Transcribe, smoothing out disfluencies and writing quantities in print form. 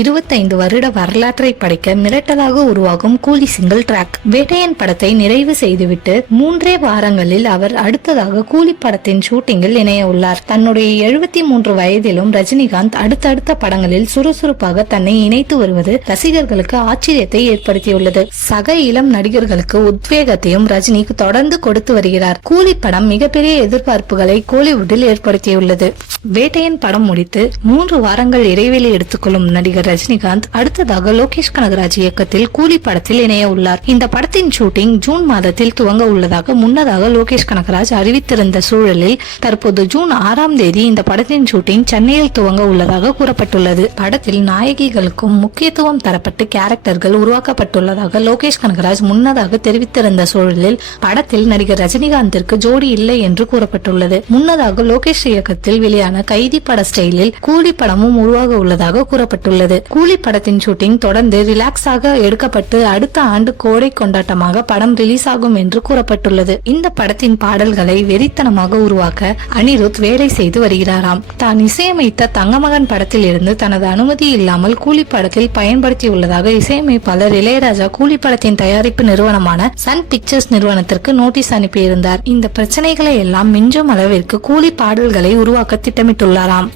25 வருட வரலாற்றை படைக்க மிரட்டலாக உருவாகும் கூலி சிங்கிள் டிராக். வேட்டையன் படத்தை நிறைவு செய்துவிட்டு 3 வாரங்களில் அவர் அடுத்ததாக கூலி படத்தின் ஷூட்டிங்கில் இணைய உள்ளார். தன்னுடைய 73 வயதிலும் ரஜினிகாந்த் அடுத்தடுத்த படங்களில் சுறுசுறுப்பாக தன்னை இணைத்து வருவது ரசிகர்களுக்கு ஆச்சரியத்தை ஏற்படுத்தியுள்ளது. சக இளம் நடிகர்களுக்கு உத்வேகத்தையும் ரஜினி தொடர்ந்து கொடுத்து வருகிறார். கூலி படம் மிகப்பெரிய எதிர்பார்ப்புகளை கோலிவுட்டில் ஏற்படுத்தியுள்ளது. வேட்டையன் படம் முடித்து 3 வாரங்கள் இடைவெளி எடுத்துக்கொள்ளும் நடிகர் ரஜினிகாந்த் அடுத்ததாக லோகேஷ் கனகராஜ் இயக்கத்தில் கூலி படத்தில் இணைய உள்ளார். இந்த படத்தின் ஷூட்டிங் ஜூன் மாதத்தில் துவங்க உள்ளதாக முன்னதாக லோகேஷ் கனகராஜ் அறிவித்திருந்த சூழலில் தற்போது ஜூன் 6ஆம் தேதி இந்த படத்தின் ஷூட்டிங் சென்னையில் துவங்க உள்ளதாக கூறப்பட்டுள்ளது. படத்தில் நாயகிகளுக்கும் முக்கியத்துவம் தரப்பட்டு கேரக்டர்கள் உருவாக்கப்பட்டுள்ளதாக லோகேஷ் கனகராஜ் முன்னதாக தெரிவித்திருந்த சூழலில் படத்தில் நடிகர் ரஜினிகாந்திற்கு ஜோடி இல்லை என்று கூறப்பட்டுள்ளது. முன்னதாக லோகேஷ் இயக்கத்தில் வெளியான கைதி பட ஸ்டைலில் கூலி படமும் உருவாக உள்ளதாக கூறப்பட்டுள்ளது. கூலி படத்தின் ஷூட்டிங் தொடர்ந்து ரிலாக்ஸாக எடுக்கப்பட்டு அடுத்த ஆண்டு கோடை கொண்டாட்டமாக படம் ரிலீஸ் ஆகும் என்று கூறப்பட்டுள்ளது. இந்த படத்தின் பாடல்களை வெறித்தனமாக உருவாக்க அனிருத் வேலை செய்து வருகிறாராம். தான் இசையமைத்த தங்கமகன் படத்தில் இருந்து தனது அனுமதி இல்லாமல் கூலி படத்தில் பயன்படுத்தியுள்ளதாக இசையமைப்பாளர் இளையராஜா கூலி படத்தின் தயாரிப்பு நிறுவனமான சன் பிக்சர்ஸ் நிறுவனத்திற்கு நோட்டீஸ் அனுப்பியிருந்தார். இந்த பிரச்சனைகளை எல்லாம் மிஞ்சும் அளவிற்கு கூலி பாடல்களை உருவாக்க திட்டமிட்டுள்ளாராம்.